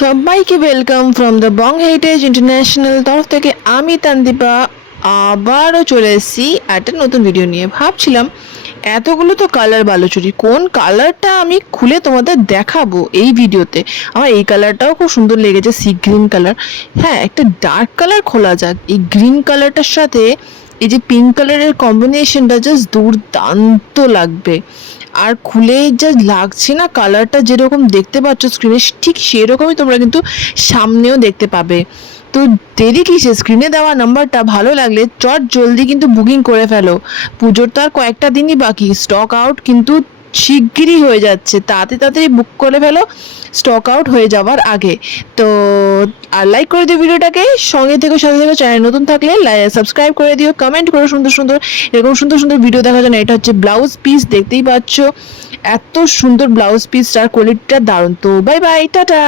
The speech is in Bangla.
সবাইকে welcome from the Bong heritage international তরফ থেকে। আমি তানদীপা আবারও চলে এসেছি একটা নতুন ভিডিও নিয়ে। ভাবছিলাম এতগুলো তো কালার বালুচুরি, কোন কালারটা আমি খুলে তোমাদের দেখাবো এই ভিডিওতে। আমার এই কালারটাও খুব সুন্দর লেগেছে, সি গ্রিন কালার। হ্যাঁ, একটা ডার্ক কালার খোলা যাক। এই গ্রিন কালারটার সাথে এই যে পিঙ্ক কালারের কম্বিনেশনটা জাস্ট দুর্দান্ত লাগবে। আর খুলে যা লাগছে না, কালারটা যেরকম দেখতে পাচ্ছ স্ক্রিনে ঠিক সেরকমই তোমরা কিন্তু সামনেও দেখতে পাবে। তো দেরি কিসে, স্ক্রিনে দেওয়া নাম্বারটা ভালো লাগলে চট জলদি কিন্তু বুকিং করে ফেলো। পুজোর তো আর কয়েকটা দিনই বাকি, স্টক আউট কিন্তু শিগগিরই হয়ে যাচ্ছে, তাড়াতাড়ি বুক করে ফেলো স্টক আউট হয়ে যাওয়ার আগে। তো আর লাইক করে দিও ভিডিওটাকে, সঙ্গে থেকে সাথে থেকে চ্যানেল নতুন থাকলে সাবস্ক্রাইব করে দিও, কমেন্ট করো সুন্দর সুন্দর এরকম সুন্দর সুন্দর ভিডিও দেখার জন্য। এটা হচ্ছে ব্লাউজ পিস, দেখতেই পাচ্ছ এত সুন্দর ব্লাউজ পিসটার কোয়ালিটিটা দারুণ। তো বাই বাই, টাটা।